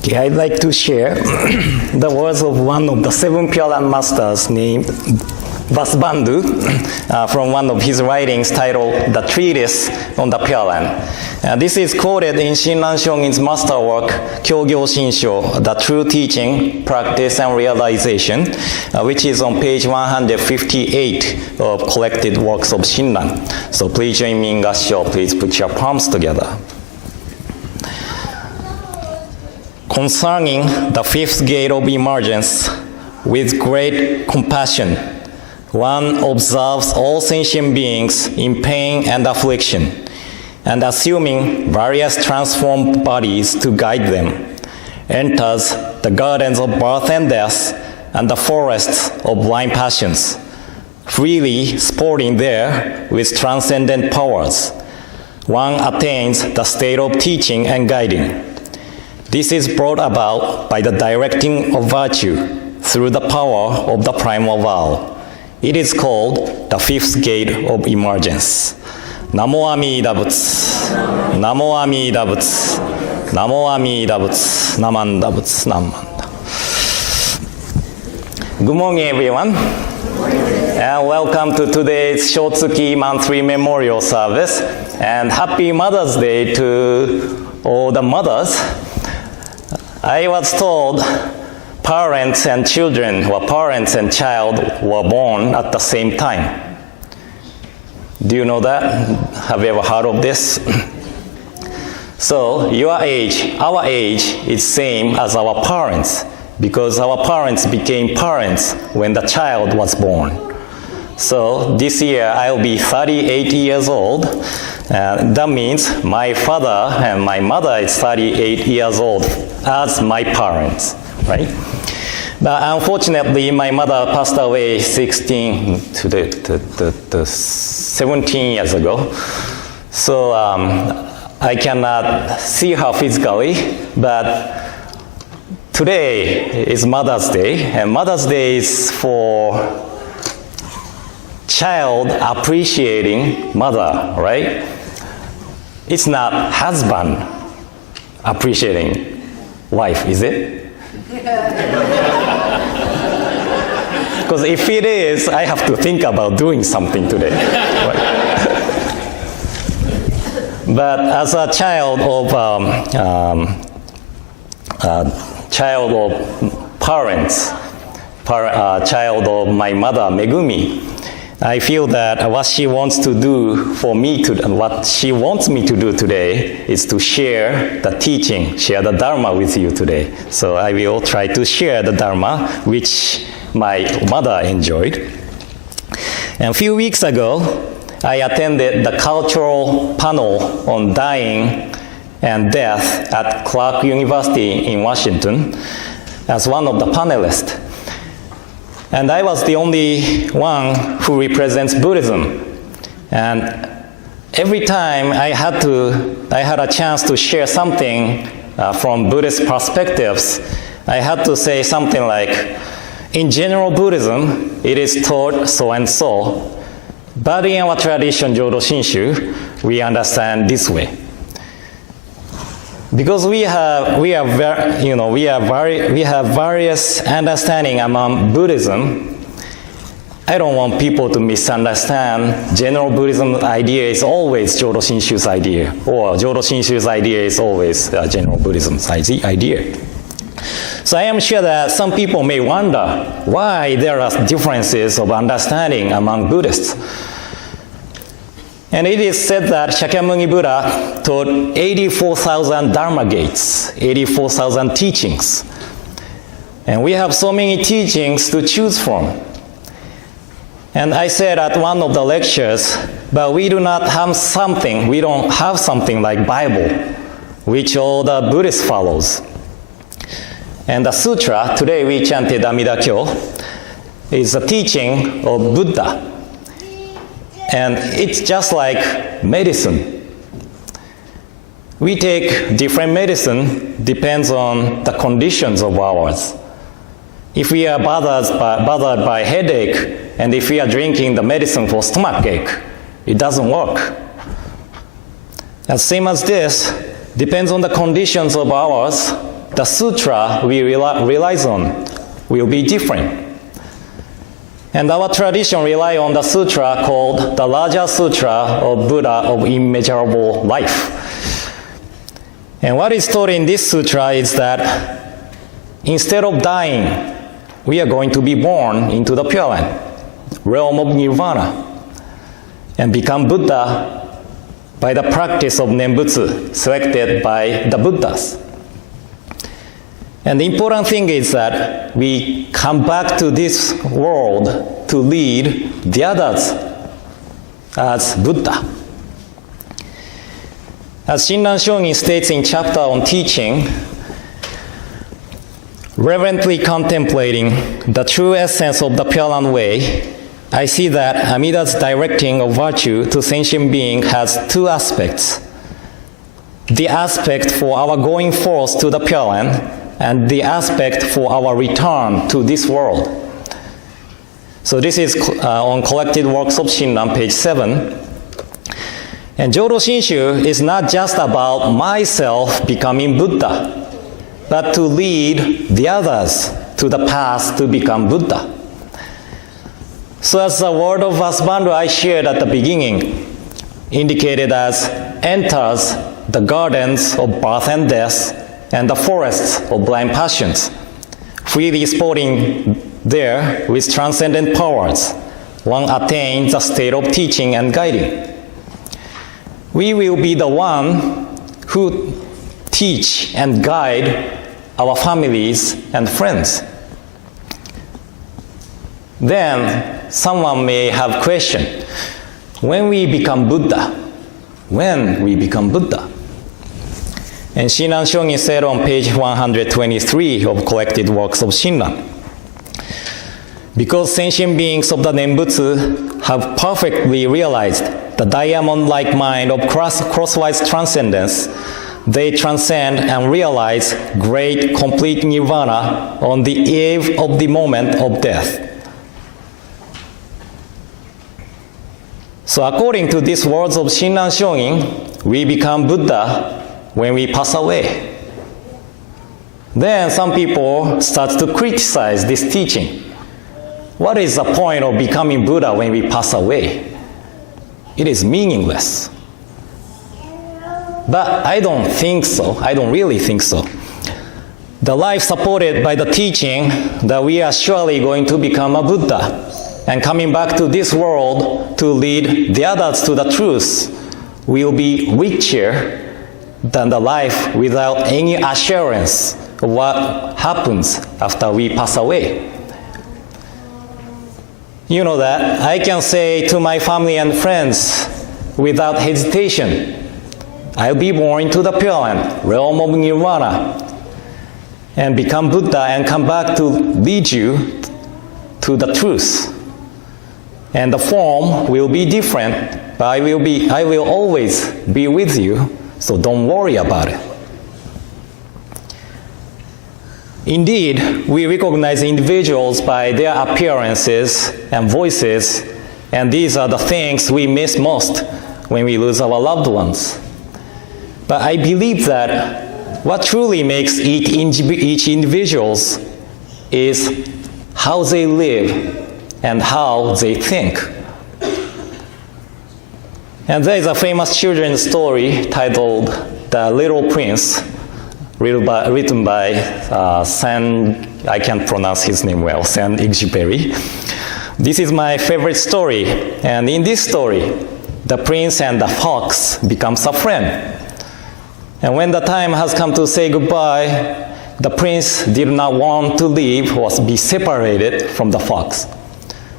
Okay, I'd like to share the words of one of the seven Pure Land masters named Vasubandhu from one of his writings titled The Treatise on the Pure Land. This is quoted in Shinran Shongin's masterwork, Kyogyo Shinshu, The True Teaching, Practice and Realization, which is on page 158 of collected works of Shinran. So please join me in Gassho. Please put your palms together. Concerning the fifth gate of emergence, with great compassion, one observes all sentient beings in pain and affliction, and assuming various transformed bodies to guide them, enters the gardens of birth and death and the forests of blind passions, freely sporting there with transcendent powers. One attains the state of teaching and guiding. This is brought about by the directing of virtue through the power of the primal vow. It is called the fifth gate of emergence. Namo Amida Butsu, Namo Amida Butsu, Namo Amida Butsu, Namanda Butsu, Namanda. Good morning, everyone. And welcome to today's Shotsuki monthly memorial service. And happy Mother's Day to all the mothers. I was told parents and children, or parents and child, were born at the same time. Do you know that? Have you ever heard of this? So your age, our age, is same as our parents, because our parents became parents when the child was born. So this year I'll be 38 years old. That means my father and my mother is 38 years old as my parents, right? But unfortunately, my mother passed away 17 years ago. So I cannot see her physically, but today is Mother's Day, and Mother's Day is for child appreciating mother, right? It's not husband appreciating wife, is it? Because if it is, I have to think about doing something today. But as a child of parents, child of my mother Megumi, I feel that what she wants to do for me, what she wants me to do today is to share the teaching, share the Dharma with you today. So I will try to share the Dharma, which my mother enjoyed. And a few weeks ago, I attended the cultural panel on dying and death at Clark University in Washington as one of the panelists. And I was the only one who represents Buddhism. And every time I had a chance to share something from Buddhist perspectives, I had to say something like, in general Buddhism, it is taught so and so, but in our tradition, Jodo Shinshu, we understand this way. Because we have various understanding among Buddhism, I don't want people to misunderstand general Buddhism idea is always Jodo Shinshu's idea, or Jodo Shinshu's idea is always general Buddhism's idea. So I am sure that some people may wonder why there are differences of understanding among Buddhists. And it is said that Shakyamuni Buddha taught 84,000 Dharma gates, 84,000 teachings. And we have so many teachings to choose from. And I said at one of the lectures, but we don't have something like Bible, which all the Buddhists follows. And the sutra, today we chanted Amida Kyo, is a teaching of Buddha. And it's just like medicine. We take different medicine, depends on the conditions of ours. If we are bothered by headache, and if we are drinking the medicine for stomachache, it doesn't work. As same as this, depends on the conditions of ours, the sutra we relies on will be different. And our tradition relies on the sutra called the Raja Sutra of Buddha of Immeasurable Life. And what is taught in this sutra is that instead of dying, we are going to be born into the Pure Land, realm of Nirvana, and become Buddha by the practice of Nembutsu selected by the Buddhas. And the important thing is that we come back to this world to lead the others as Buddha. As Shinran Shogin states in chapter on teaching, reverently contemplating the true essence of the Pure Land Way, I see that Amida's directing of virtue to sentient being has two aspects. The aspect for our going forth to the Pure Land, and the aspect for our return to this world. So this is on Collected Works of Shinran, page 7. And Jodo Shinshu is not just about myself becoming Buddha, but to lead the others to the path to become Buddha. So as the word of husbandry I shared at the beginning indicated as enters the gardens of birth and death and the forests of blind passions, freely sporting there with transcendent powers, one attains the state of teaching and guiding. We will be the one who teach and guide our families and friends. Then someone may have question, when we become Buddha? When we become Buddha? And Shinran Shogin said on page 123 of Collected Works of Shinran, because sentient beings of the Nembutsu have perfectly realized the diamond-like mind of crosswise transcendence, they transcend and realize great complete nirvana on the eve of the moment of death. So according to these words of Shinran Shogin, we become Buddha when we pass away. Then some people start to criticize this teaching. What is the point of becoming Buddha when we pass away? It is meaningless. But I don't think so. I don't really think so. The life supported by the teaching that we are surely going to become a Buddha and coming back to this world to lead the others to the truth will be richer than the life without any assurance of what happens after we pass away. You know that I can say to my family and friends without hesitation, I'll be born into the Pure Land, realm of Nirvana, and become Buddha and come back to lead you to the truth. And the form will be different, but I will always be with you. So don't worry about it. Indeed, we recognize individuals by their appearances and voices, and these are the things we miss most when we lose our loved ones. But I believe that what truly makes each individual is how they live and how they think. And there is a famous children's story titled The Little Prince, written by I can't pronounce his name well, Saint-Exupéry. This is my favorite story, and in this story, the prince and the fox becomes a friend. And when the time has come to say goodbye, the prince did not want to leave or be separated from the fox.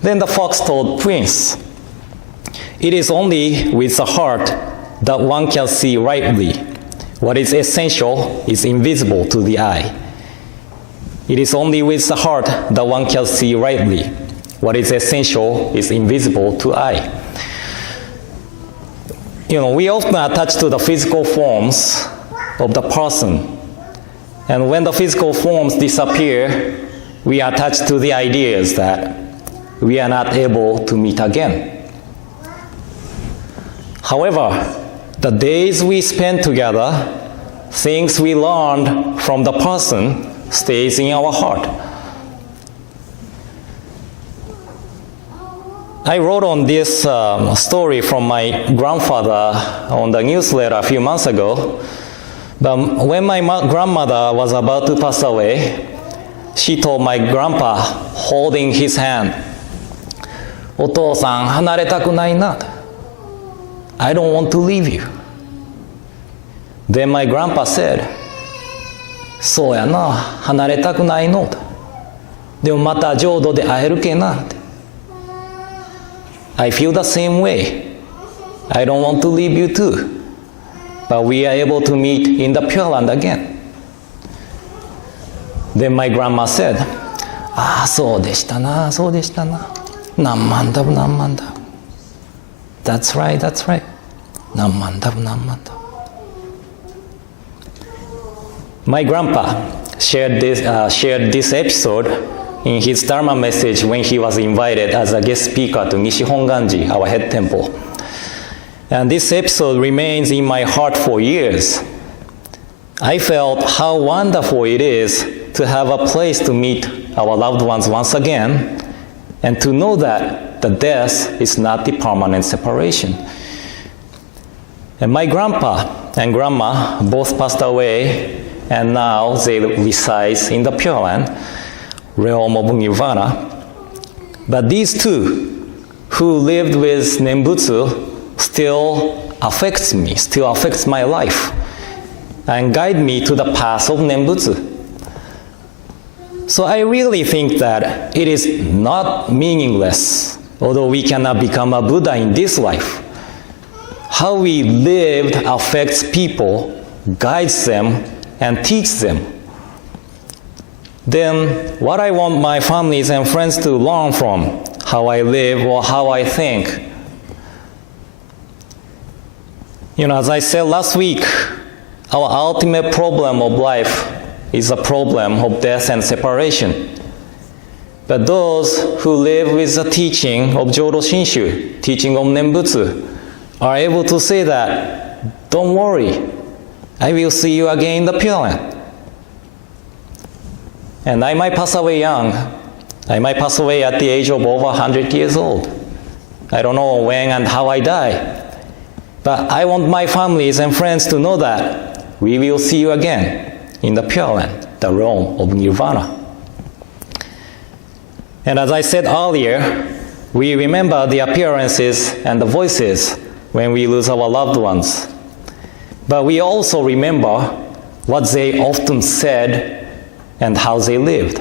Then the fox told Prince, "It is only with the heart that one can see rightly. What is essential is invisible to the eye. It is only with the heart that one can see rightly. What is essential is invisible to eye." You know, we often attach to the physical forms of the person. And when the physical forms disappear, we attach to the ideas that we are not able to meet again. However, the days we spend together things we learned from the person stays in our heart. I wrote on this story from my grandfather on the newsletter a few months ago. But when my grandmother was about to pass away, she told my grandpa, holding his hand, お父さん離れたくないな。I don't want to leave you. Then my grandpa said, そうやな、離れたくないの。でもまた浄土で会えるけな。I feel the same way. I don't want to leave you too. But we are able to meet in the Pure Land again. Then my grandma said, ああ、そうでしたな、そうでしたな。何万ダブ何万ダブ。That's right, that's right. 何万ダブ何万ダブ。My grandpa shared this episode in his Dharma message when he was invited as a guest speaker to Nishi Hongwanji, our head temple. And this episode remains in my heart for years. I felt how wonderful it is to have a place to meet our loved ones once again, and to know that the death is not the permanent separation. And my grandpa and grandma both passed away, and now they reside in the Pure Land, realm of Nirvana. But these two, who lived with Nembutsu, still affects me, still affects my life, and guide me to the path of Nembutsu. So I really think that it is not meaningless, although we cannot become a Buddha in this life. How we lived affects people, guides them, and teaches them. Then what I want my families and friends to learn from how I live or how I think. As I said last week, our ultimate problem of life is a problem of death and separation. But those who live with the teaching of Jodo Shinshu, teaching of Nembutsu, are able to say that, don't worry, I will see you again in the Pure Land. And I might pass away young. I might pass away at the age of over 100 years old. I don't know when and how I die. But I want my families and friends to know that we will see you again in the Pure Land, the realm of Nirvana. And as I said earlier, we remember the appearances and the voices when we lose our loved ones. But we also remember what they often said and how they lived.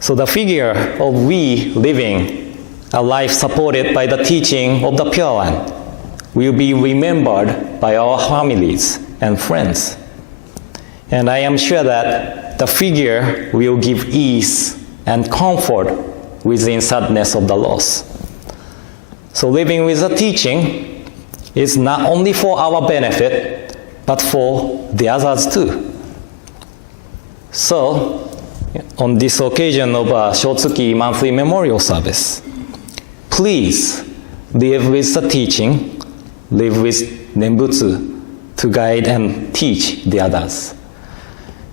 So the figure of we living a life supported by the teaching of the Pure Land will be remembered by our families and friends. And I am sure that the figure will give ease and comfort within sadness of the loss. So living with the teaching is not only for our benefit, but for the others too. So, on this occasion of a Shotsuki monthly memorial service, please live with the teaching, live with Nembutsu to guide and teach the others.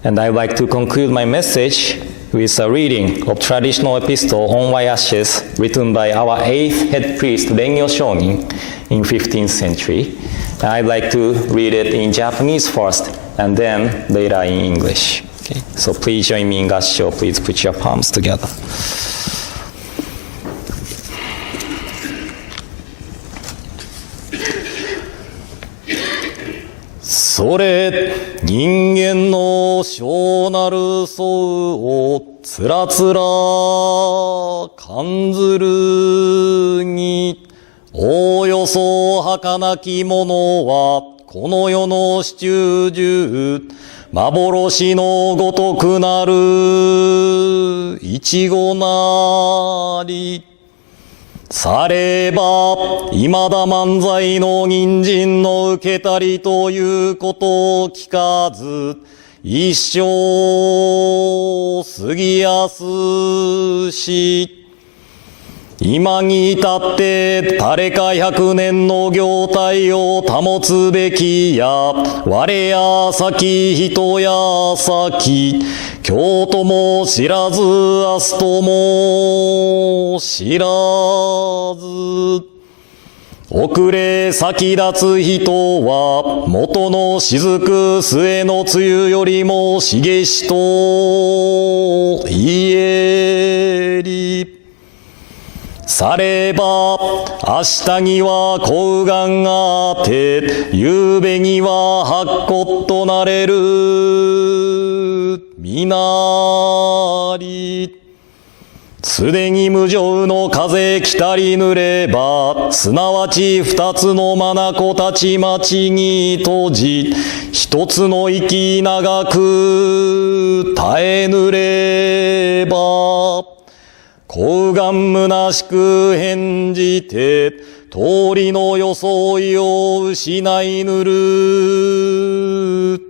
And I'd like to conclude my message with a reading of traditional epistle on white ashes written by our 8th head priest Rengyo Shonin in 15th century. And I'd like to read it in Japanese first and then later in English. Okay? So please join me in Gassho. Please put your palms together. Soれ人間の小なる相をつらつら感ずるにおよそ儚きものはこの世の始終中幻のごとくなるいちごなりされば、未だ漫才の人参の受けたりということを聞かず、一生過ぎやすし、今に至って誰か100年の業態を保つべきや、我や先人や先、今日とも知らず明日とも知らず。遅れ先立つ人は元の雫末の梅雨よりも茂しと言えり。されば明日には幸願があって夕べには白骨となれるみなり。すでに無常の風来たりぬれば、すなわち二つの眼たち待ちに閉じ、一つの息長く耐えぬれば、幸願虚しく返じて、通りの装いを失いぬる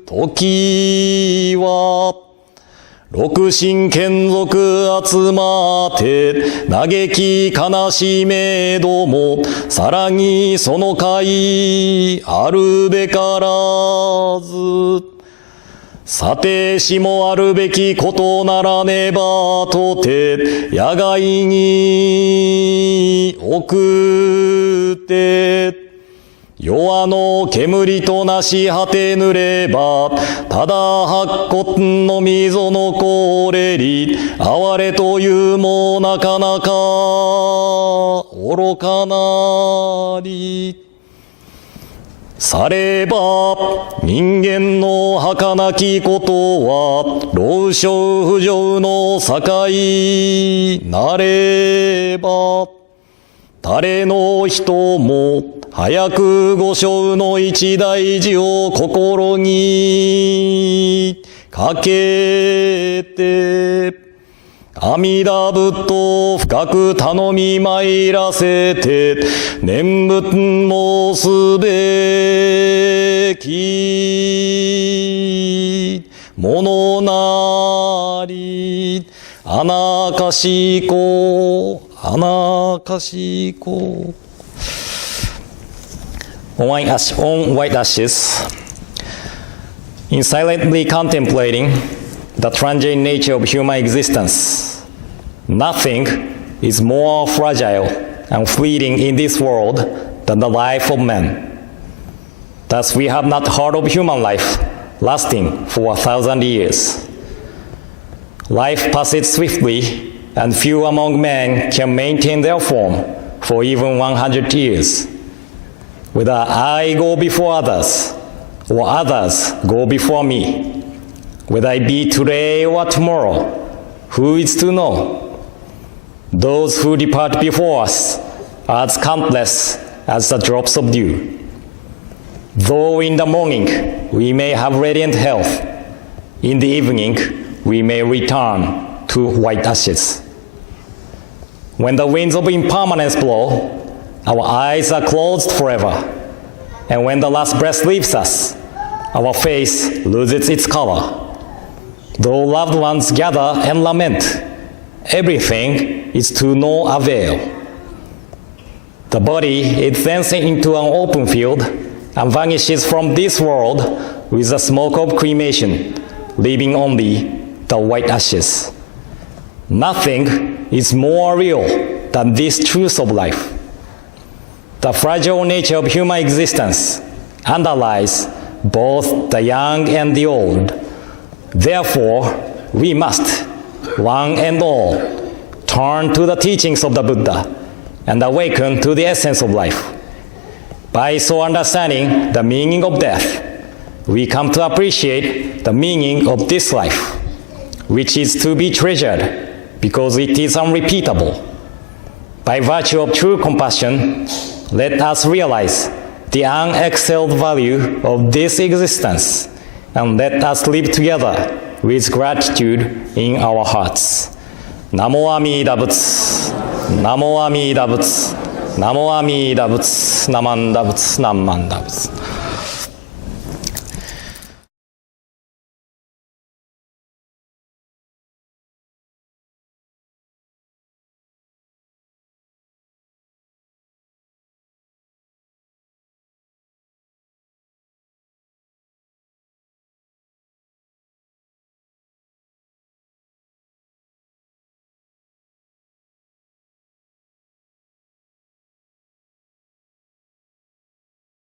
時は、六神眷属集まって嘆き悲しめども、さらにその会あるべからず。さてしもあるべきことならねばとて、野外に送って、弱の煙となし果てぬれば、ただ白骨の溝のこれり、哀れというもなかなか愚かなり。されば人間の儚きことは、老少不浄の境なれば、誰の人も早く五生の一大事を心にかけて、阿弥陀仏と深く頼み参らせて、念仏申すべきものなり。あなかしこ、あなかしこ。On white ashes, in silently contemplating the transient nature of human existence, nothing is more fragile and fleeting in this world than the life of man. Thus we have not heard of human life lasting for 1,000 years. Life passes swiftly, and few among men can maintain their form for even 100 years. Whether I go before others, or others go before me, whether I be today or tomorrow, who is to know? Those who depart before us are as countless as the drops of dew. Though in the morning we may have radiant health, in the evening we may return to white ashes. When the winds of impermanence blow, our eyes are closed forever, and when the last breath leaves us, our face loses its color. Though loved ones gather and lament, everything is to no avail. The body is then sent into an open field and vanishes from this world with the smoke of cremation, leaving only the white ashes. Nothing is more real than this truth of life. The fragile nature of human existence underlies both the young and the old. Therefore, we must, one and all, turn to the teachings of the Buddha and awaken to the essence of life. By so understanding the meaning of death, we come to appreciate the meaning of this life, which is to be treasured because it is unrepeatable. By virtue of true compassion, let us realize the unexcelled value of this existence, and let us live together with gratitude in our hearts. Namo Amida Butsu, Namo Amida Butsu, Namo Amida Butsu, Namanda Butsu, Namanda Butsu.